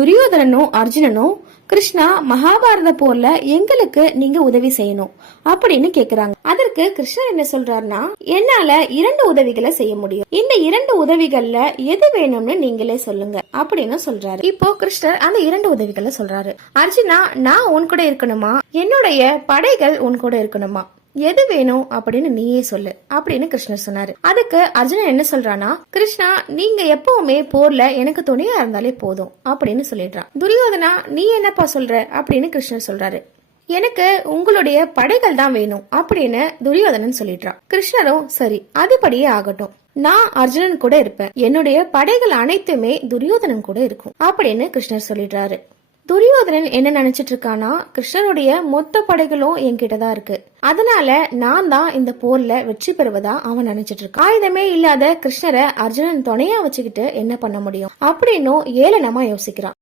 துரியோதனனும் அர்ஜுனனும் கிருஷ்ணா மகாபாரத போர்ல எங்களுக்கு நீங்க உதவி செய்யணும் அப்படின்னு கேக்குறாங்க. அதற்கு கிருஷ்ணர் என்ன சொல்றாருன்னா, என்னால 2 உதவிகளை செய்ய முடியும், இந்த 2 உதவிகள்ல எது வேணும்னு நீங்களே சொல்லுங்க அப்படின்னு சொல்றாரு. இப்போ கிருஷ்ணர் அந்த 2 உதவிகளை சொல்றாரு. அர்ஜுனா, நான் உன் கூட இருக்கணுமா, என்னுடைய படைகள் உன் கூட இருக்கணுமா, எது வேணும் அப்படின்னு நீயே சொல்லு அப்படின்னு கிருஷ்ணர் சொன்னாரு. அதுக்கு அர்ஜுனன் என்ன சொல்றானா, கிருஷ்ணா நீங்க எப்பவுமே போர்ல எனக்கு துணையா இருந்தாலே போதும் அப்படின்னு சொல்லிடுறான். துரியோதனா, நீ என்னப்பா சொல்ற அப்படின்னு கிருஷ்ணர் சொல்றாரு. எனக்கு உங்களுடைய படைகள் தான் வேணும் அப்படின்னு துரியோதனன் சொல்லிடுறான். கிருஷ்ணரும் சரி அதுபடியே ஆகட்டும், நான் அர்ஜுனன் கூட இருப்பேன், என்னுடைய படைகள் அனைத்துமே துரியோதனன் கூட இருக்கும் அப்படின்னு கிருஷ்ணர் சொல்லிடுறாரு. துரியோதனன் என்ன நினைச்சிட்டு இருக்கானா, கிருஷ்ணனுடைய மொத்த படைகளும் என்கிட்டதான் இருக்கு, அதனால நான் தான் இந்த போர்ல வெற்றி பெறுவதா அவன் நினைச்சிட்டு இருக்கான். ஆயுதமே இல்லாத கிருஷ்ணரை அர்ஜுனன் துணையா வச்சுக்கிட்டு என்ன பண்ண முடியும் அப்படின்னு ஏளனமா யோசிக்கிறான்.